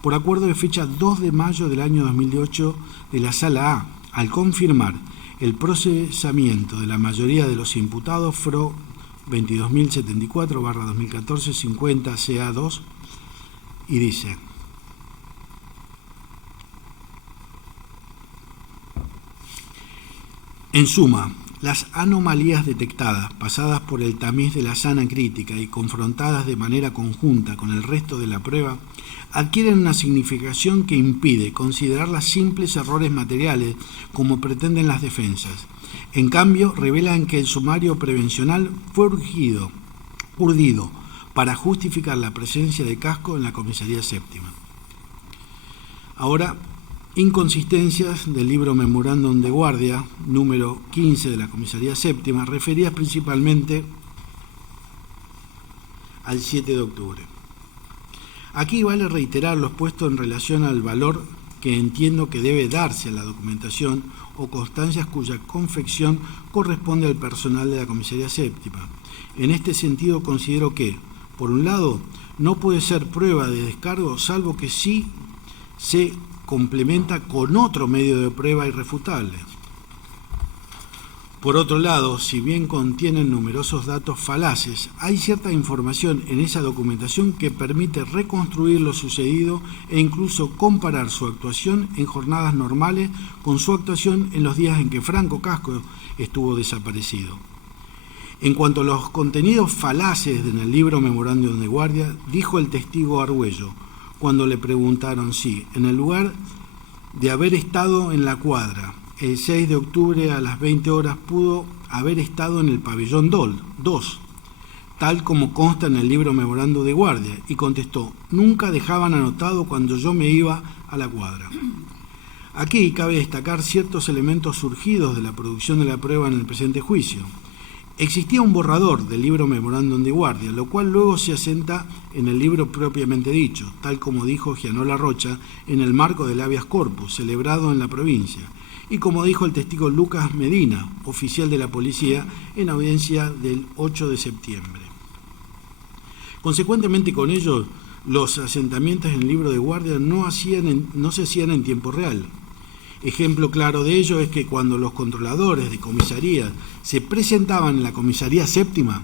por acuerdo de fecha 2 de mayo del año 2008 de la Sala A, al confirmar el procesamiento de la mayoría de los imputados FRO 22.074/2014 50 CA2, y dice: en suma, las anomalías detectadas, pasadas por el tamiz de la sana crítica y confrontadas de manera conjunta con el resto de la prueba, adquieren una significación que impide considerarlas simples errores materiales como pretenden las defensas. En cambio, revelan que el sumario prevencional fue urdido para justificar la presencia de Casco en la comisaría séptima. Ahora, inconsistencias del libro Memorándum de Guardia, número 15 de la comisaría séptima, referidas principalmente al 7 de octubre. Aquí vale reiterar lo expuesto en relación al valor que entiendo que debe darse a la documentación o constancias cuya confección corresponde al personal de la comisaría séptima. En este sentido considero que, por un lado, no puede ser prueba de descargo salvo que sí se complementa con otro medio de prueba irrefutable. Por otro lado, si bien contienen numerosos datos falaces, hay cierta información en esa documentación que permite reconstruir lo sucedido e incluso comparar su actuación en jornadas normales con su actuación en los días en que Franco Casco estuvo desaparecido. En cuanto a los contenidos falaces en el libro Memorándum de Guardia, dijo el testigo Argüello, cuando le preguntaron si, en el lugar de haber estado en la cuadra, el 6 de octubre a las 20 horas pudo haber estado en el pabellón 2. tal como consta en el libro Memorando de Guardia, y contestó: nunca dejaban anotado cuando yo me iba a la cuadra. Aquí cabe destacar ciertos elementos surgidos de la producción de la prueba en el presente juicio. Existía un borrador del libro Memorándum de Guardia, lo cual luego se asenta en el libro propiamente dicho, tal como dijo Gianola Rocha en el marco del habeas corpus celebrado en la provincia, y como dijo el testigo Lucas Medina, oficial de la policía, en audiencia del 8 de septiembre. Consecuentemente con ello, los asentamientos en el libro de guardia no se hacían en tiempo real. Ejemplo claro de ello es que cuando los controladores de comisaría se presentaban en la comisaría séptima,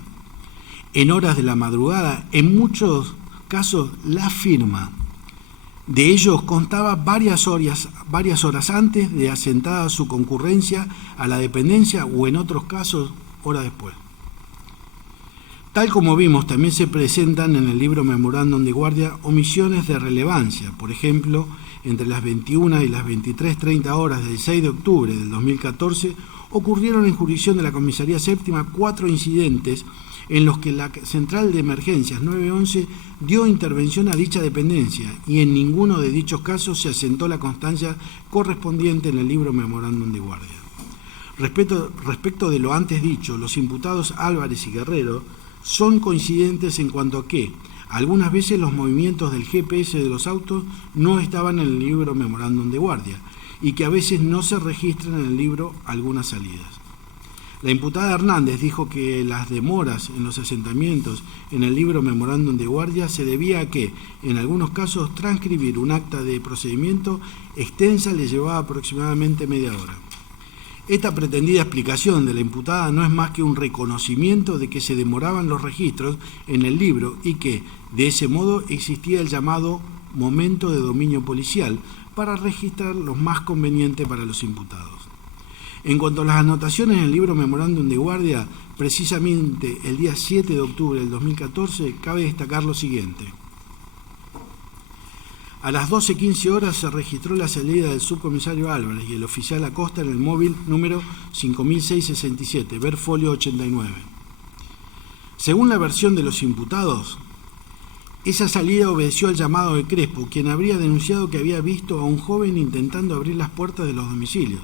en horas de la madrugada, en muchos casos la firma de ellos constaba varias horas antes de asentada su concurrencia a la dependencia o en otros casos horas después. Tal como vimos, también se presentan en el libro Memorándum de Guardia omisiones de relevancia. Por ejemplo, entre las 21 y las 23:30 horas del 6 de octubre del 2014 ocurrieron en jurisdicción de la Comisaría Séptima 4 incidentes en los que la Central de Emergencias 911 dio intervención a dicha dependencia y en ninguno de dichos casos se asentó la constancia correspondiente en el libro Memorándum de Guardia. Respecto de lo antes dicho, los imputados Álvarez y Guerrero son coincidentes en cuanto a que algunas veces los movimientos del GPS de los autos no estaban en el libro Memorándum de Guardia y que a veces no se registran en el libro algunas salidas. La imputada Hernández dijo que las demoras en los asentamientos en el libro Memorándum de Guardia se debía a que, en algunos casos, transcribir un acta de procedimiento extensa le llevaba aproximadamente media hora. Esta pretendida explicación de la imputada no es más que un reconocimiento de que se demoraban los registros en el libro y que, de ese modo, existía el llamado momento de dominio policial para registrar lo más conveniente para los imputados. En cuanto a las anotaciones en el libro Memorándum de Guardia, precisamente el día 7 de octubre del 2014, cabe destacar lo siguiente. A las 12:15 horas se registró la salida del subcomisario Álvarez y el oficial Acosta en el móvil número 5667, ver folio 89. Según la versión de los imputados, esa salida obedeció al llamado de Crespo, quien habría denunciado que había visto a un joven intentando abrir las puertas de los domicilios.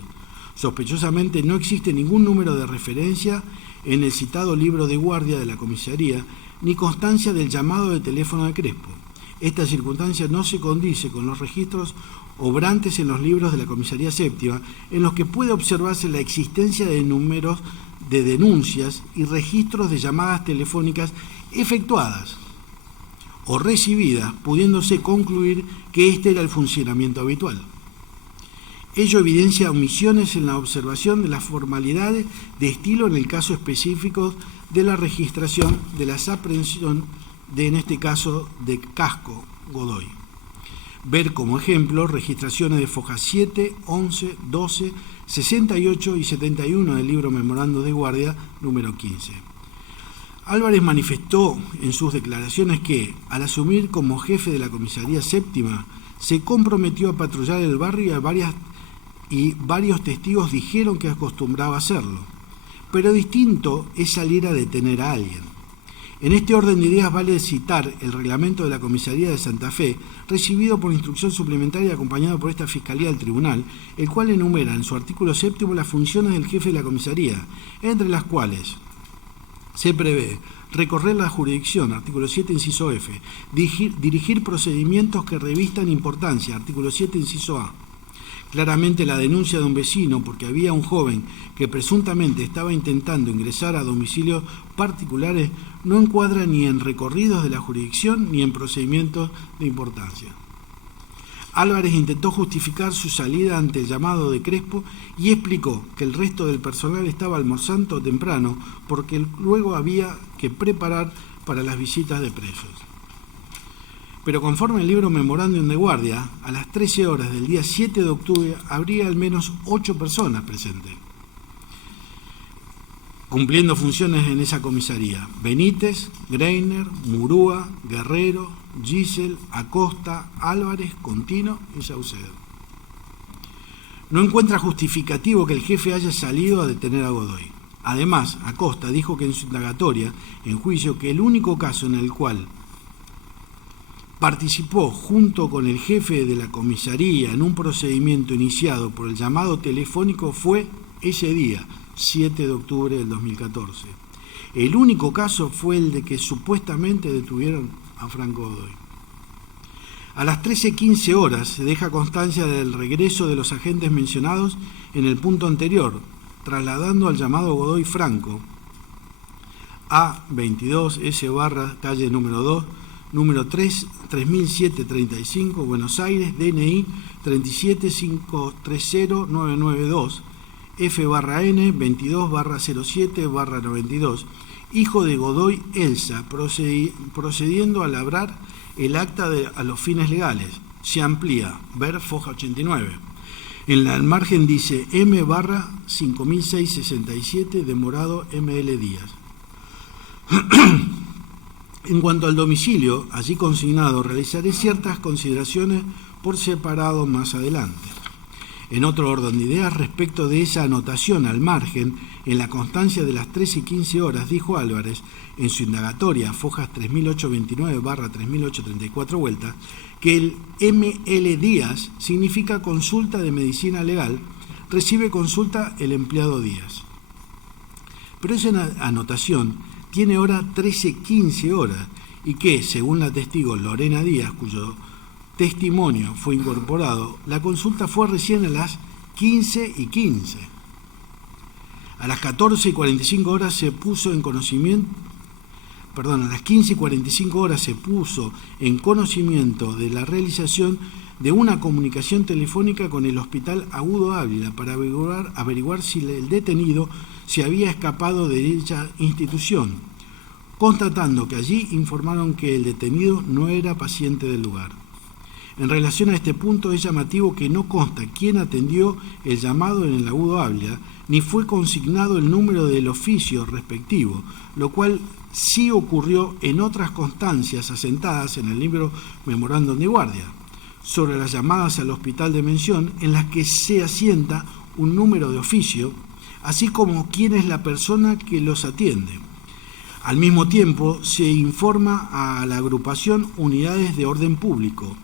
Sospechosamente no existe ningún número de referencia en el citado libro de guardia de la comisaría, ni constancia del llamado de teléfono de Crespo. Esta circunstancia no se condice con los registros obrantes en los libros de la Comisaría Séptima, en los que puede observarse la existencia de números de denuncias y registros de llamadas telefónicas efectuadas o recibidas, pudiéndose concluir que este era el funcionamiento habitual. Ello evidencia omisiones en la observación de las formalidades de estilo en el caso específico de la registración de las aprehensiones en este caso, de Casco Godoy. Ver como ejemplo registraciones de fojas 7, 11, 12, 68 y 71 del libro Memorando de Guardia número 15. Álvarez manifestó en sus declaraciones que, al asumir como jefe de la Comisaría Séptima, se comprometió a patrullar el barrio y varios testigos dijeron que acostumbraba a hacerlo. Pero distinto es salir a detener a alguien. En este orden de ideas vale citar el reglamento de la Comisaría de Santa Fe, recibido por instrucción suplementaria acompañado por esta Fiscalía del Tribunal, el cual enumera en su artículo 7 las funciones del jefe de la comisaría, entre las cuales se prevé recorrer la jurisdicción, artículo 7, inciso F, dirigir procedimientos que revistan importancia, artículo 7, inciso A. Claramente la denuncia de un vecino porque había un joven que presuntamente estaba intentando ingresar a domicilios particulares no encuadra ni en recorridos de la jurisdicción ni en procedimientos de importancia. Álvarez intentó justificar su salida ante el llamado de Crespo y explicó que el resto del personal estaba almorzando temprano porque luego había que preparar para las visitas de presos. Pero conforme el libro Memorándum de Guardia, a las 13 horas del día 7 de octubre habría al menos 8 personas presentes, cumpliendo funciones en esa comisaría: Benítez, Greiner, Murúa, Guerrero, Gisel, Acosta, Álvarez, Contino y Saucedo. No encuentra justificativo que el jefe haya salido a detener a Godoy. Además, Acosta dijo que en su indagatoria, en juicio, que el único caso en el cual participó junto con el jefe de la comisaría en un procedimiento iniciado por el llamado telefónico fue ese día, 7 de octubre del 2014. El único caso fue el de que supuestamente detuvieron a Franco Godoy. A las 13:15 horas se deja constancia del regreso de los agentes mencionados en el punto anterior, trasladando al llamado Godoy Franco a 22 S barra calle número 2, número 3735, Buenos Aires, DNI 37530-992, F/N 22/07/92, hijo de Godoy Elsa, procediendo a labrar el acta a los fines legales. Se amplía, ver foja 89. En el margen dice M/5667, demorado ML Díaz. En cuanto al domicilio, allí consignado, realizaré ciertas consideraciones por separado más adelante. En otro orden de ideas, respecto de esa anotación al margen, en la constancia de las 13:15 horas, dijo Álvarez, en su indagatoria, fojas 3829/3834 vueltas, que el ML Díaz significa consulta de medicina legal, recibe consulta el empleado Díaz. Pero esa anotación tiene hora 13:15 horas y que, según la testigo Lorena Díaz, cuyo testimonio fue incorporado, la consulta fue recién a las 15:15. A las 14:45 horas se puso en conocimiento, a las 15:45 horas se puso en conocimiento de la realización de una comunicación telefónica con el Hospital Agudo Ávila para averiguar si el detenido se había escapado de dicha institución, constatando que allí informaron que el detenido no era paciente del lugar. En relación a este punto es llamativo que no consta quién atendió el llamado en el Agudo Ávila, ni fue consignado el número del oficio respectivo, lo cual sí ocurrió en otras constancias asentadas en el libro Memorándum de Guardia, sobre las llamadas al hospital de mención, en las que se asienta un número de oficio, así como quién es la persona que los atiende. Al mismo tiempo, se informa a la agrupación Unidades de Orden Público,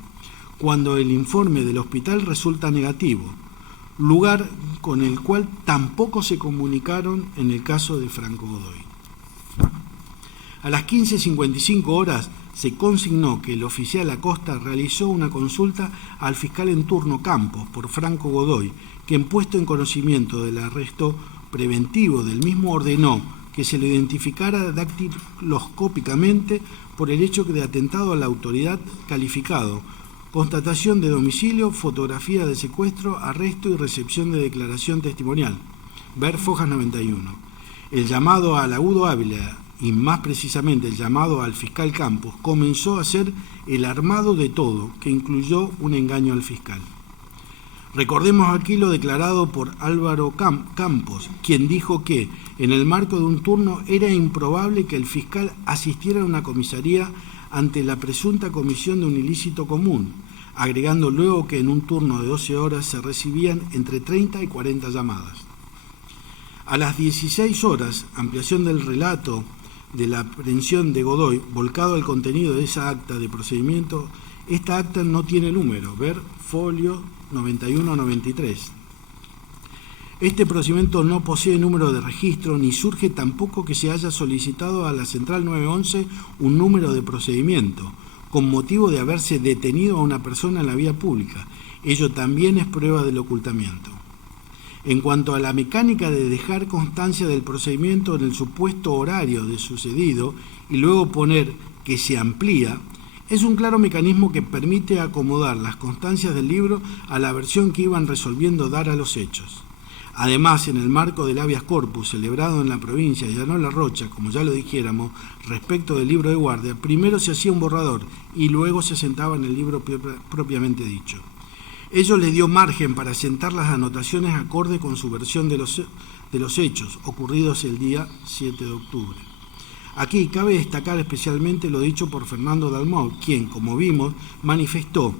cuando el informe del hospital resulta negativo, lugar con el cual tampoco se comunicaron en el caso de Franco Godoy. A las 15:55 horas se consignó que el oficial Acosta realizó una consulta al fiscal en turno Campos por Franco Godoy, quien, puesto en conocimiento del arresto preventivo del mismo, ordenó que se le identificara dactiloscópicamente por el hecho de atentado a la autoridad calificado, constatación de domicilio, fotografía de secuestro, arresto y recepción de declaración testimonial. Ver fojas 91. El llamado al Agudo Ávila, y más precisamente el llamado al fiscal Campos, comenzó a ser el armado de todo, que incluyó un engaño al fiscal. Recordemos aquí lo declarado por Álvaro Campos, quien dijo que, en el marco de un turno, era improbable que el fiscal asistiera a una comisaría ante la presunta comisión de un ilícito común, agregando luego que en un turno de 12 horas se recibían entre 30 y 40 llamadas. A las 16 horas, ampliación del relato de la aprehensión de Godoy, volcado al contenido de esa acta de procedimiento. Esta acta no tiene número, ver folio 91-93. Este procedimiento no posee número de registro, ni surge tampoco que se haya solicitado a la Central 911 un número de procedimiento, con motivo de haberse detenido a una persona en la vía pública. Ello también es prueba del ocultamiento. En cuanto a la mecánica de dejar constancia del procedimiento en el supuesto horario de sucedido y luego poner que se amplía, es un claro mecanismo que permite acomodar las constancias del libro a la versión que iban resolviendo dar a los hechos. Además, en el marco del habeas corpus celebrado en la provincia de Llano La Rocha, como ya lo dijéramos, respecto del libro de guardia, primero se hacía un borrador y luego se asentaba en el libro propiamente dicho. Ello le dio margen para asentar las anotaciones acorde con su versión de los hechos ocurridos el día 7 de octubre. Aquí cabe destacar especialmente lo dicho por Fernando Dalmau, quien, como vimos, manifestó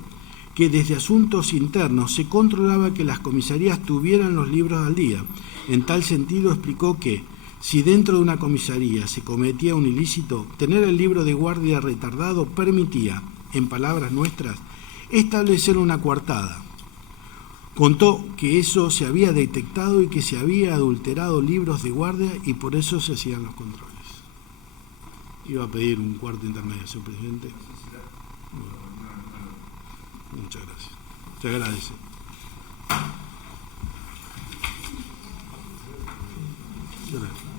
que desde asuntos internos se controlaba que las comisarías tuvieran los libros al día. En tal sentido explicó que, si dentro de una comisaría se cometía un ilícito, tener el libro de guardia retardado permitía, en palabras nuestras, establecer una coartada. Contó que eso se había detectado y que se había adulterado libros de guardia y por eso se hacían los controles. Iba a pedir un cuarto intermedio, señor presidente. Muchas gracias. Se agradece. Gracias.